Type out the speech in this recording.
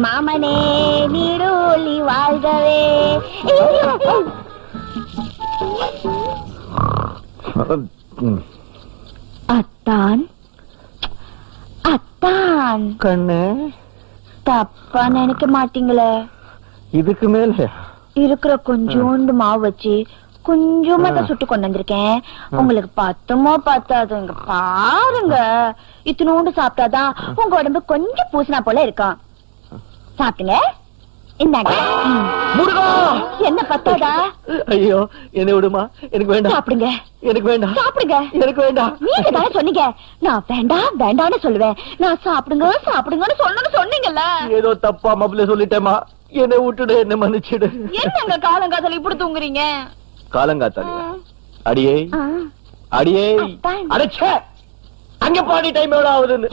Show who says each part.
Speaker 1: மாமனே நீடூழி வாழ்கவே. அத்தான். அத்தான்.
Speaker 2: கண்ணு.
Speaker 1: தப்பா நினைக்க மாட்டீங்களே.
Speaker 2: இதுக்கு மேல.
Speaker 1: இருக்கிற கொஞ்சோண்டு மாவு வச்சு கொஞ்சமா சுட்டு கொண்டு வந்திருக்கேன். உங்களுக்கு பத்துமோ பத்தாது இங்க பாருங்க. இத்தினோண்டு சாப்பிட்டாதான் உங்க உடம்பு கொஞ்சம் பூசினா போல இருக்கும். சாப்பிடுங்க இந்தாங்க.
Speaker 2: முருகா!
Speaker 1: என்ன பத்தாதா?
Speaker 2: ஐயோ என்னை விடுமா? எனக்கு வேண்டாம்.
Speaker 1: சாப்பிடுங்க.
Speaker 2: எனக்கு வேண்டாம்.
Speaker 1: சாப்பிடுங்க.
Speaker 2: எனக்கு வேண்டாம்.
Speaker 1: நீங்க தானே சொன்னீங்க. நான் வேண்டாம் வேண்டாம்னு சொல்லுவேன். நான் சாப்பிடுங்க சாப்பிடுங்கன்னு சொல்லணும்னு சொன்னீங்கல்ல.
Speaker 2: ஏதோ தப்பா மப்பிள சொல்லிட்டேமா என்னை விட்டுடு என்ன மன்னிச்சிடு.
Speaker 1: என்னங்க காலங்காதல இப்படி தூங்குறீங்க?
Speaker 2: காலங்காத்தாலியா? அடியே. அடியே. அடைச்ச. அங்க பாடி டைம் எவ்வளவு ஆகுதுன்னு.